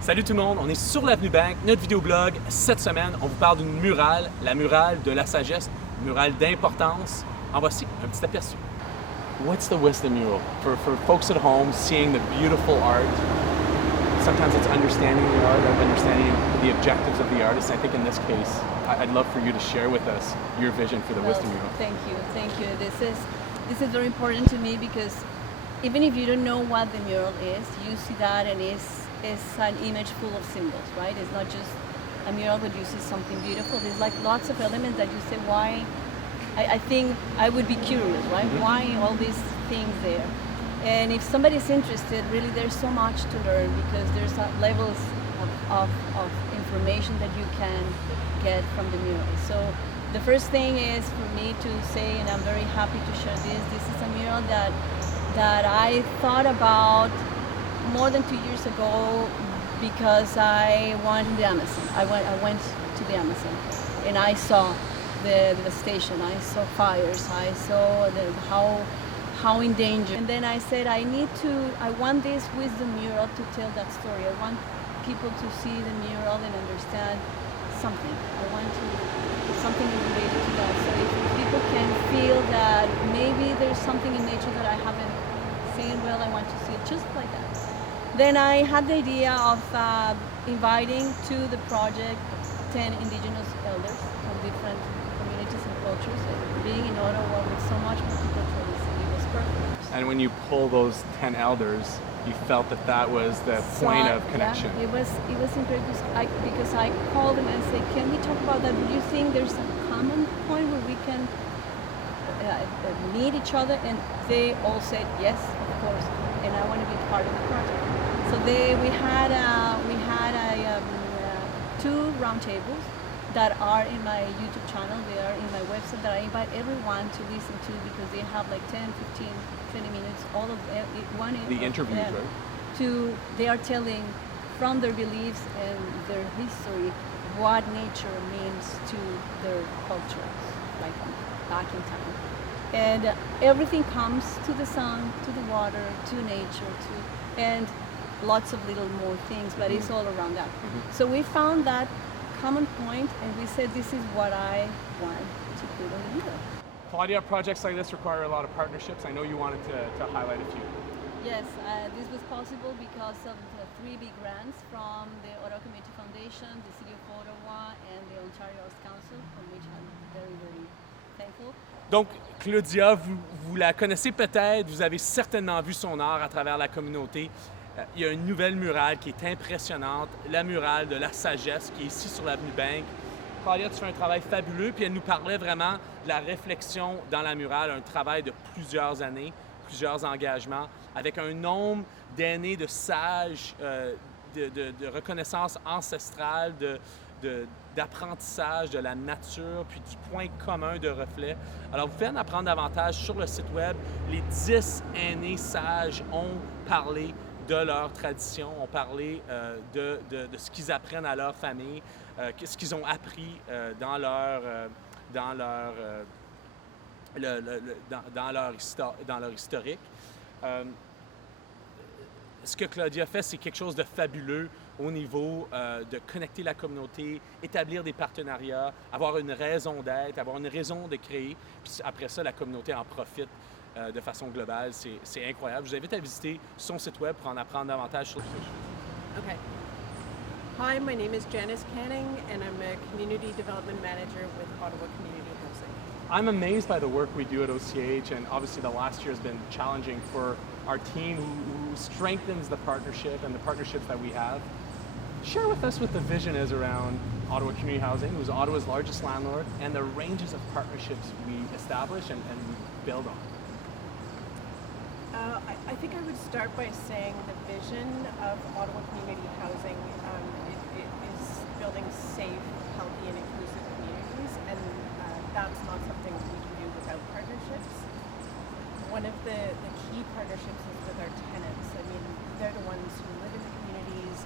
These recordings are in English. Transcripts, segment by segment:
Salut tout le monde, on est sur l'avenue Bank, notre vidéoblog. Cette semaine, on vous parle d'une murale, la murale de la sagesse, une murale d'importance. En voici un petit aperçu. What's the wisdom mural? For folks at home, seeing the beautiful art, sometimes it's understanding the art, understanding the objectives of the artist. I think in this case, I'd love for you to share with us your vision for the wisdom mural. Thank you. This is very important to me because even if you don't know what the mural is, you see that and it's an image full of symbols, right? It's not just a mural, but you see something beautiful. There's like lots of elements that you say, why? I think I would be curious, right? Mm-hmm. Why all these things there? And if somebody's interested, really there's so much to learn because there's levels of information that you can get from the mural. So the first thing is for me to say, and I'm very happy to share this is a mural that I thought about more than 2 years ago because I went to the Amazon. I went to the Amazon and I saw the devastation. I saw fires. I saw how in danger. And then I said, I want this wisdom mural to tell that story. I want people to see the mural and understand something. I want something related to that. So if people can feel that maybe there's something in nature that I haven't seen, well, I want to see it just like that. Then I had the idea of inviting to the project 10 indigenous elders from different communities and cultures. And being in Ottawa with so much multiculturalism, it was perfect. And when you pull those 10 elders, you felt that was the point of connection. Yeah, it was incredible because I called them and said, can we talk about that? Do you think there's a common point where we can meet each other? And they all said, yes, of course, and I want to be part of the project. So we had two roundtables that are in my YouTube channel. They are in my website that I invite everyone to listen to because they have like 10, 15, 20 minutes. All of one the interviews, right? They are telling from their beliefs and their history what nature means to their culture, like back in time. And everything comes to the sun, to the water, to nature, and lots of little more things, but it's all around that. Mm-hmm. So we found that common point, and we said, this is what I want to put on the mural. Claudia, projects like this require a lot of partnerships. I know you wanted to highlight a few. Yes, this was possible because of the 3 big grants from the Ottawa Community Foundation, the City of Ottawa, and the Ontario Arts Council, for which I'm very, very thankful. Donc, Claudia, vous la connaissez peut-être, vous avez certainement vu son art à travers la communauté. Il y a une nouvelle murale qui est impressionnante, la murale de la sagesse qui est ici sur l'avenue Bank. Claudia, tu fais un travail fabuleux, puis elle nous parlait vraiment de la réflexion dans la murale, un travail de plusieurs années, plusieurs engagements, avec un nombre d'aînés, de sages, de reconnaissance ancestrale, d'apprentissage de la nature, puis du point commun de reflet. Alors, vous pouvez en apprendre davantage sur le site web. Les 10 aînés sages ont parlé de leur tradition, ont parlé de ce qu'ils apprennent à leur famille, ce qu'ils ont appris dans leur historique. Ce que Claudia fait, c'est quelque chose de fabuleux au niveau de connecter la communauté, établir des partenariats, avoir une raison d'être, avoir une raison de créer. Puis après ça, la communauté en profite de façon globale. C'est incroyable. Je vous invite à visiter son site web pour en apprendre davantage sur le sujet. Okay. Hi, my name is Janice Canning, and I'm a Community Development Manager with Ottawa Community Housing. I'm amazed by the work we do at OCH, and obviously the last year has been challenging for our team who strengthens the partnership and the partnerships that we have. Share with us what the vision is around Ottawa Community Housing, who's Ottawa's largest landlord, and the ranges of partnerships we establish and we build on. I think I would start by saying the vision of Ottawa Community Housing it is building safe, healthy, and inclusive communities, and that's not something we can do without partnerships. one of the key partnerships is with our tenants. I mean, they're the ones who live in the communities,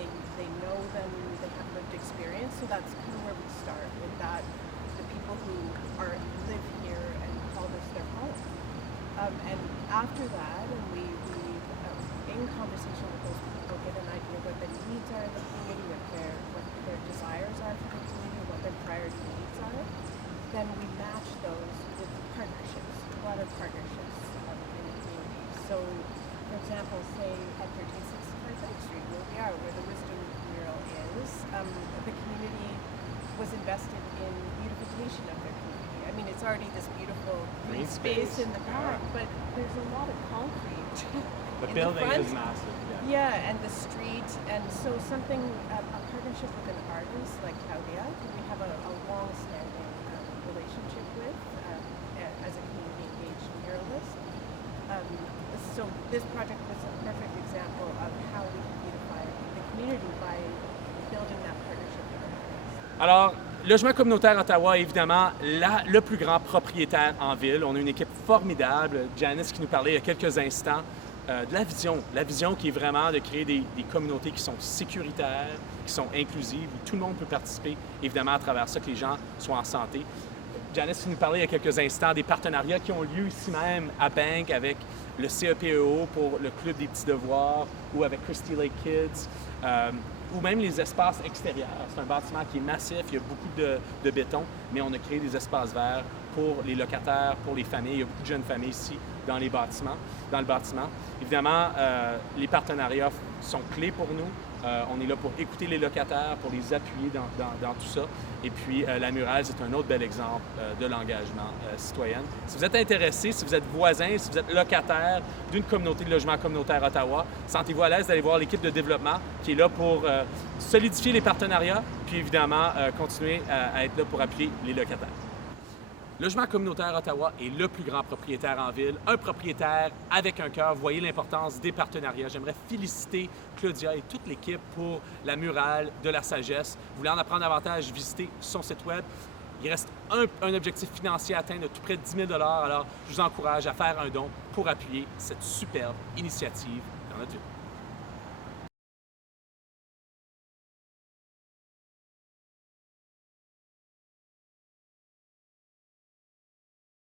they know them, they have lived experience, so that's kind of where we start with that, the people who live here and call this their home. And after that, and we in conversation with those people, get an idea of what their needs are in the community, what their desires are for the community, what their priority needs are. Then we match those with partnerships, a lot of partnerships in the community. So, for example, say at 1365 Bank Street, where the Wisdom mural is, the community was invested in beautification of their community. I mean, it's already this beautiful green space in the back, but there's a lot of concrete. The in building the front. is massive. Yeah, and the street, and so something, a partnership with an artist like Claudia, who we have a long-standing relationship with as a community engaged muralist. So this project was a perfect example of how we can beautify the community by building that partnership with an artist. Alors, Logement communautaire Ottawa est évidemment le plus grand propriétaire en ville. On a une équipe formidable. Janice qui nous parlait il y a quelques instants de la vision qui est vraiment de créer des communautés qui sont sécuritaires, qui sont inclusives, où tout le monde peut participer, évidemment à travers ça que les gens soient en santé. Janice qui nous parlait il y a quelques instants des partenariats qui ont lieu ici même à Bank avec le CEPEO pour le Club des petits devoirs ou avec Christie Lake Kids. Ou même les espaces extérieurs. C'est un bâtiment qui est massif, il y a beaucoup de béton, mais on a créé des espaces verts pour les locataires, pour les familles. Il y a beaucoup de jeunes familles ici dans le bâtiment. Évidemment, les partenariats sont clés pour nous. On est là pour écouter les locataires, pour les appuyer dans tout ça. Et puis, la murale, c'est un autre bel exemple de l'engagement citoyen. Si vous êtes intéressé, si vous êtes voisin, si vous êtes locataire d'une communauté de logement communautaire Ottawa, sentez-vous à l'aise d'aller voir l'équipe de développement qui est là pour solidifier les partenariats, puis évidemment, continuer à être là pour appuyer les locataires. Logement communautaire Ottawa est le plus grand propriétaire en ville, un propriétaire avec un cœur. Vous voyez l'importance des partenariats. J'aimerais féliciter Claudia et toute l'équipe pour la murale de la sagesse. Vous voulez en apprendre davantage, visitez son site web. Il reste un objectif financier à atteindre de tout près de 10 000 $. Alors, je vous encourage à faire un don pour appuyer cette superbe initiative dans notre ville.